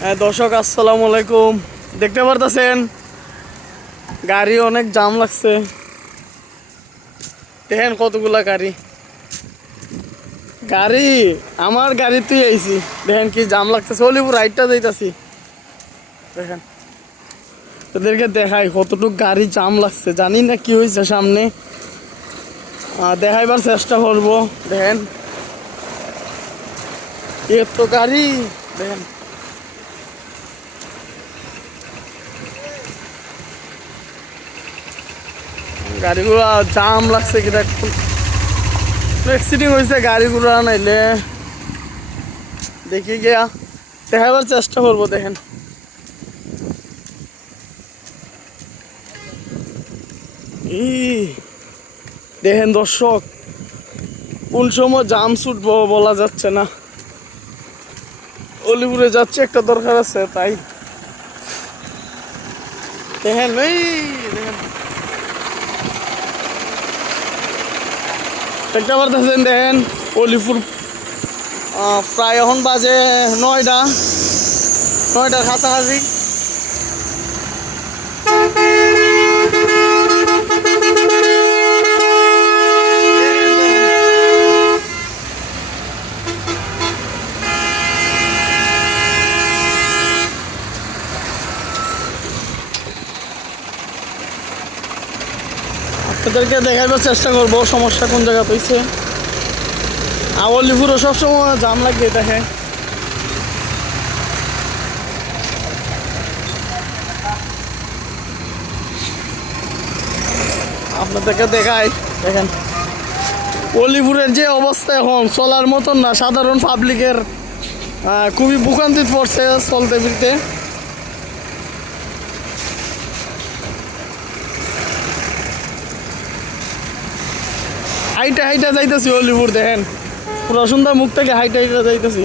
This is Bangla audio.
হ্যাঁ দর্শক, আসসালামু আলাইকুম। দেখতে পারতেছেন গাড়ি অনেক জাম লাগছে। দেখেন কতগুলা গাড়ি গাড়ি আমার গাড়িতেই আইছি। দেখেন কি জাম লাগতেছে। অলিপুর রাইডটা যাইতাছি। দেখেন এদেরকে দেখাই কতটুক গাড়ি জাম লাগছে। জানি না কি হয়েছে সামনে, দেখাইবার চেষ্টা করবো। দেখেন এত গাড়ি, দেখেন গাড়িগুলো জাম লাগছে। কি অ্যাক্সিডেন্ট হয়েছে গাড়িগুলো, নাইলে দেখি গিয়া দেখাবার চেষ্টা করবো। দেখেন দেখেন দর্শক, কোন সময় জাম ছুটবো বলা যাচ্ছে না। অলিপুরে যাচ্ছে, একটা দরকার আছে, তাই দেখেন দেখেন দেখতে পারতেছেন। দেখেন অলিপুর প্রায় এখন বাজে 9টার কাছাকাছি। আপনাদেরকে দেখাবার চেষ্টা করবো সমস্যা কোন জায়গা পেয়েছে। অলিপুরও সবসময় জাম লাগিয়ে দেখে। আপনাদেরকে দেখাই, দেখেন অলিপুরের যে অবস্থা এখন চলার মতন না। সাধারণ পাবলিকের খুবই ভোগান্তিতে পড়ছে চলতে ফিরতে। হাইটা হাইটা যাইতেছি অলিপুর। দেখেন পুরো সুন্দর মুখ থেকে হাইটা হাইটা যাইতেছি।